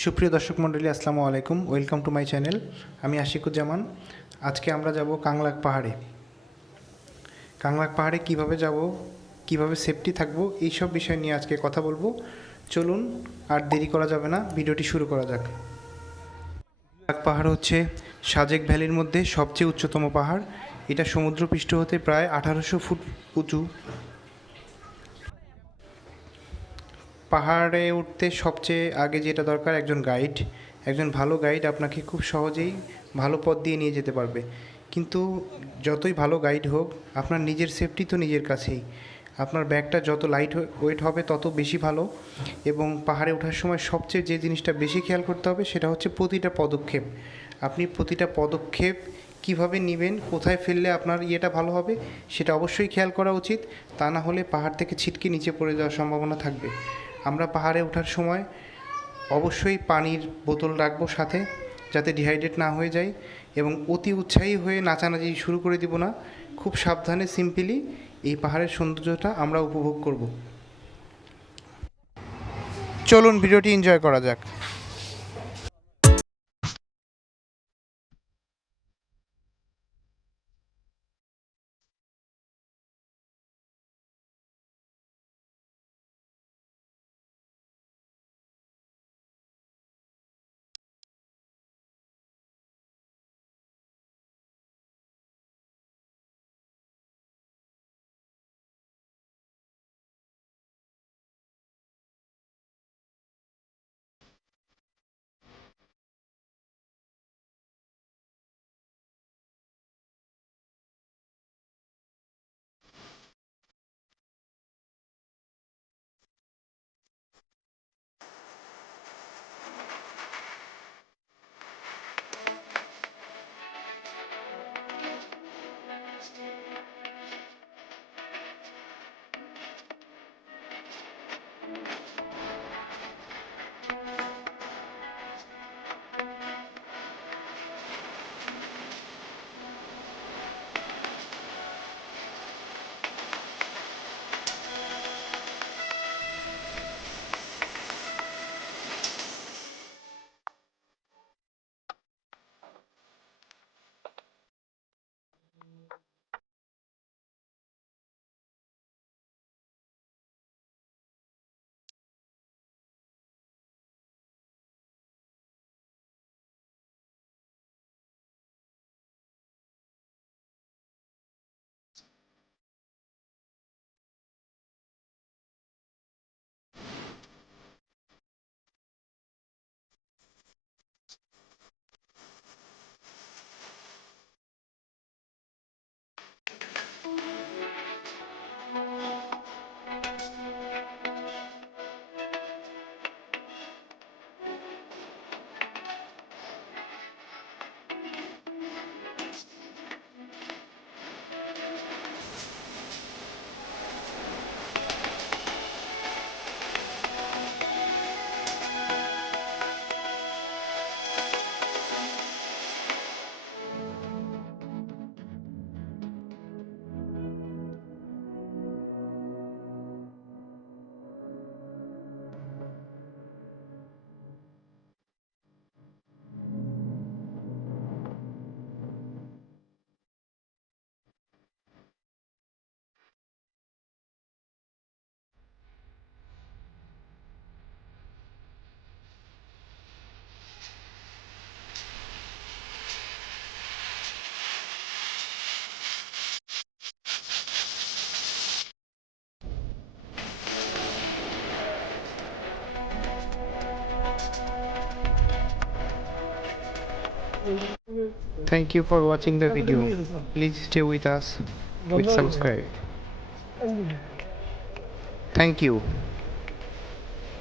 সুপ্রিয় দর্শক মণ্ডলী, আসসালামু আলাইকুম। Welcome to my channel. আমি আশিকুজ্জামান। আজকে আমরা যাব কাংলাক পাহাড়ে। কাংলাক পাহাড়ে কিভাবে যাব, কিভাবে সেফটি থাকবো, এইসব বিষয় নিয়ে আজকে কথা বলবো। চলুন, আর দেরি করা যাবে না, ভিডিওটি শুরু করা যাক। কাংলাক পাহাড় হচ্ছে সাজেক ভ্যালির মধ্যে সবচেয়ে উচ্চতম পাহাড়। এটা সমুদ্রপৃষ্ঠ হতে প্রায় 1800 ফুট উঁচু। পাহাড়ে উঠতে সবচেয়ে আগে যেটা দরকার, একজন গাইড। একজন ভালো গাইড আপনাকে খুব সহজেই ভালো পথ দিয়ে নিয়ে যেতে পারবে। কিন্তু যতই ভালো গাইড হোক, আপনার নিজের সেফটি তো নিজের কাছেই। আপনার ব্যাগটা যত লাইট ওয়েট হবে তত বেশি ভালো। এবং পাহাড়ে ওঠার সময় সবচেয়ে যে জিনিসটা বেশি খেয়াল করতে হবে সেটা হচ্ছে প্রতিটা পদক্ষেপ। আপনি প্রতিটা পদক্ষেপ কিভাবে নেবেন, কোথায় ফেললে আপনার ইয়েটা ভালো হবে, সেটা অবশ্যই খেয়াল করা উচিত। তা না হলে পাহাড় থেকে ছিটকে নিচে পড়ে যাওয়ার সম্ভাবনা থাকবে। আমরা পাহাড়ে ওঠার সময় অবশ্যই পানির বোতল রাখবো সাথে, যাতে ডিহাইড্রেট না হয়ে যায়। এবং অতি উৎসাহী হয়ে নাচানাচি শুরু করে দিব না। খুব সাবধানে সিম্পলি এই পাহাড়ের সৌন্দর্যটা আমরা উপভোগ করব। চলুন ভিডিওটি এনজয় করা যাক। Thank you for watching the video. Please stay with us with subscribe. Thank you.